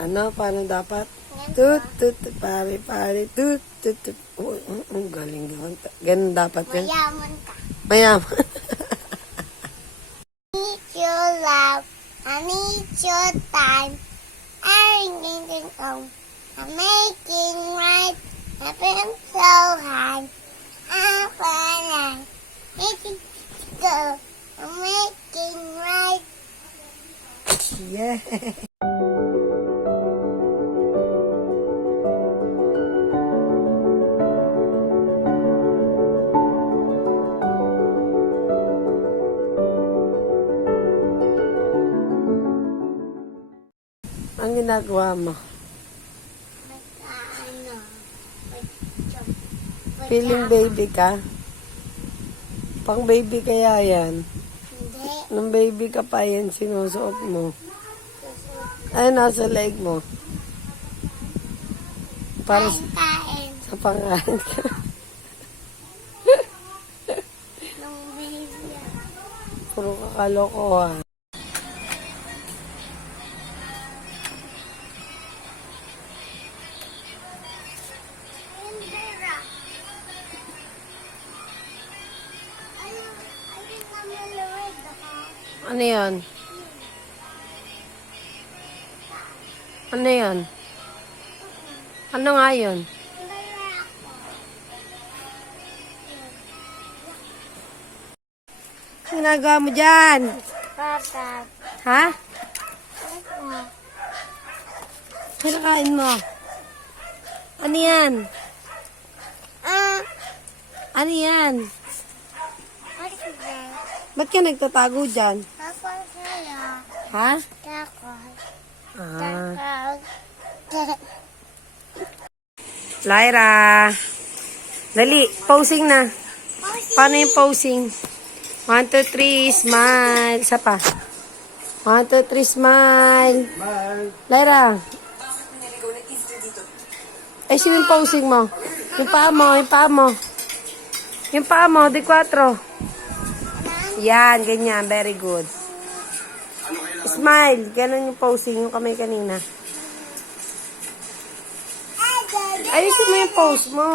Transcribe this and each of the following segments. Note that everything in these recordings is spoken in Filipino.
Ano? Paano dapat? Tut, tut, pare, pare, tut, tut, tut. Oh, galing naman. Ganun dapat yan. Mayaman ka. Mayaman. I need your love. I need your time. I'm thinking I'm making right. I've been so high. I'm fine. Making go. I'm making right. Yeah. Ang ginagawa mo? Ano? Feeling baby ka? Pang baby kaya yan? Hindi. Nung baby ka pa yan, sinusuot mo. Ay, nasa leg mo. Para Kain. sa pangkain ka. Nung baby. Puro kakalokohan. Ayun, Vera. Ayun kami luwid ako. Ano yan? Ano yan? Ano nga yun? Vera ako. Ano ginagawa mo dyan? Papa. Ha? Ano? Kinakain mo? Ano yan? Ano yan? What is that? Ba't ka nagtatago dyan? Takot sa'yo. Ha? Takot. Ah. Takot. Lyra. Dali, posing na. Paano yung posing? 1, 2, 3, smile. Isa pa. 1, 2, 3, smile. Lyra. Ay, sino yung posing mo? Yung paa mo, yung paa mo. Yung paa mo, di 4. Yan, ganyan. Very good. Smile. Ganun yung posing, yung kamay kanina. Ayusin mo yung pose mo.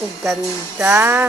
Ang ganda.